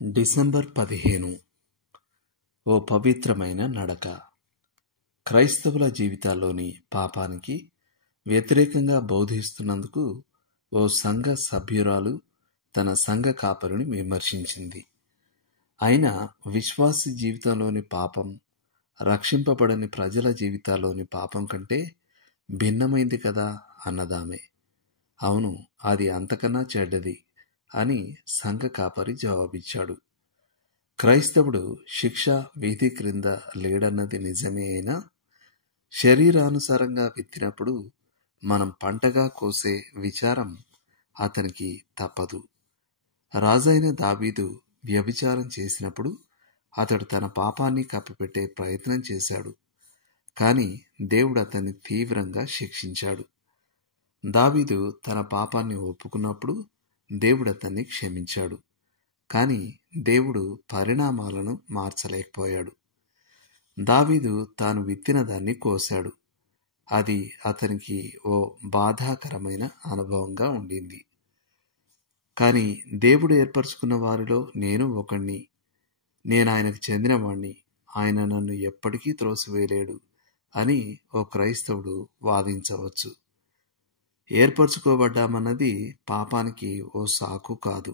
December 15 ఓ పవిత్రమైన నడక. క్రైస్తవుల జీవితాల్లోని పాపానికి వ్యతిరేకంగా బోధిస్తున్నందుకు ఓ సంఘ సభ్యురాలు తన సంఘ కాపరిని విమర్శించింది. అయినా విశ్వాసి జీవితంలోని పాపం రక్షింపబడని ప్రజల జీవితాల్లోని పాపం కంటే భిన్నమైంది కదా అన్నదామె. అవును, అది అంతకన్నా చెడ్డది అని సంఘ కాపరి జవాబిచ్చాడు. క్రైస్తవుడు శిక్ష విధి క్రింద లేడన్నది నిజమే అయినా శరీరానుసారంగా విత్తినప్పుడు మనం పంటగా కోసే విచారం అతనికి తప్పదు. రాజైన దావీదు వ్యభిచారం చేసినప్పుడు అతడు తన పాపాన్ని కప్పిపెట్టే ప్రయత్నం చేశాడు. కానీ దేవుడు అతన్ని తీవ్రంగా శిక్షించాడు. దావీదు తన పాపాన్ని ఒప్పుకున్నప్పుడు దేవుడు అతన్ని క్షమించాడు. కానీ దేవుడు పరిణామాలను మార్చలేకపోయాడు. దావీదు తాను విత్తిన దాన్ని కోశాడు. అది అతనికి ఓ బాధాకరమైన అనుభవంగా ఉండింది. కానీ దేవుడు ఏర్పరచుకున్న వారిలో నేను ఒకణ్ణి, నేను ఆయనకు చెందినవాణ్ణి, ఆయన నన్ను ఎప్పటికీ త్రోసివేయలేడు అని ఓ క్రైస్తవుడు వాదించవచ్చు. ఏర్పరచుకోబడ్డామన్నది పాపానికి ఓ సాకు కాదు,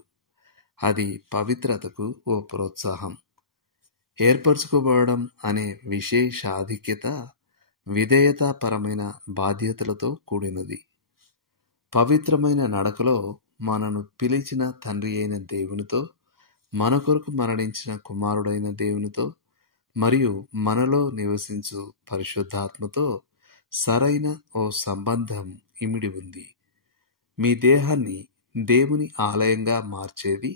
అది పవిత్రతకు ఓ ప్రోత్సాహం. ఏర్పరచుకోబడడం అనే విశేషాధిక్యత విధేయతాపరమైన బాధ్యతలతో కూడినది. పవిత్రమైన నడకలో మనను పిలిచిన తండ్రి అయిన దేవునితో, మన కొరకు మరణించిన కుమారుడైన దేవునితో మరియు మనలో నివసించు పరిశుద్ధాత్మతో సరైన ఓ సంబంధం ఇమిడి ఉంది. మీ దేహాన్ని దేవుని ఆలయంగా మార్చేది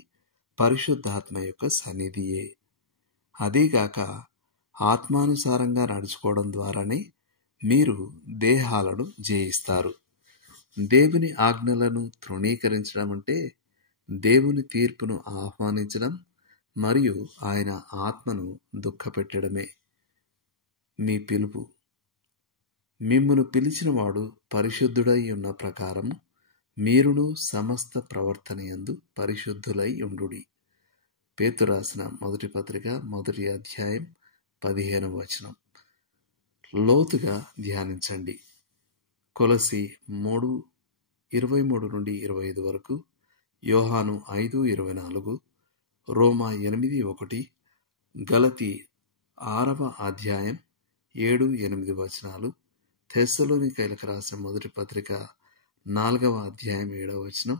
పరిశుద్ధాత్మ యొక్క సన్నిధియే. అదీగాక ఆత్మానుసారంగా నడుచుకోవడం ద్వారానే మీరు దేహాలను జయిస్తారు. దేవుని ఆజ్ఞలను తృణీకరించడం అంటే దేవుని తీర్పును ఆహ్వానించడం మరియు ఆయన ఆత్మను దుఃఖపెట్టడమే. మీ పిలుపు. మిమ్మును పిలిచినవాడు పరిశుద్ధుడై ఉన్న ప్రకారము మీరును సమస్త ప్రవర్తనయందు పరిశుద్ధులై ఉండుడి. పేతురు రాసిన మొదటి పత్రిక 1వ అధ్యాయం 15వ వచనం. లోతుగా ధ్యానించండి. కొలస్సీ 3:23 నుండి 25 వరకు, యోహాను 5:24, రోమా 8:1, గలతీ 6వ అధ్యాయం 7-8 వచనాలు, తెస్సలోనికైలకు రాసిన మొదటి పత్రిక 4వ అధ్యాయం 7వ వచనం,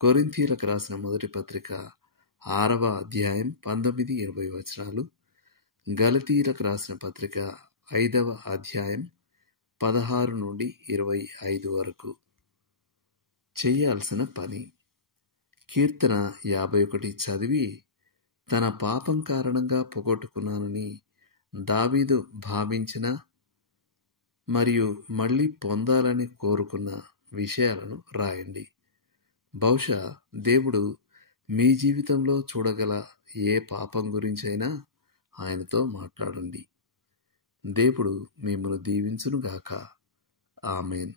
కొరింథీయులకు రాసిన మొదటి పత్రిక 6వ అధ్యాయం 19-20 వచనాలు, గలతీయులకు రాసిన పత్రిక 5వ అధ్యాయం 16 నుండి 25 వరకు. చేయాల్సిన పని. కీర్తన 51 చదివి తన పాపం కారణంగా పోగొట్టుకున్నానని దావీదు భావించిన మరియు మళ్ళీ పొందాలని కోరుకున్న విషయాలను రాయండి. బహుశా దేవుడు మీ జీవితంలో చూడగల ఏ పాపం గురించైనా ఆయనతో మాట్లాడండి. దేవుడు మిమ్మల్ని దీవించునుగాక. ఆమేన్.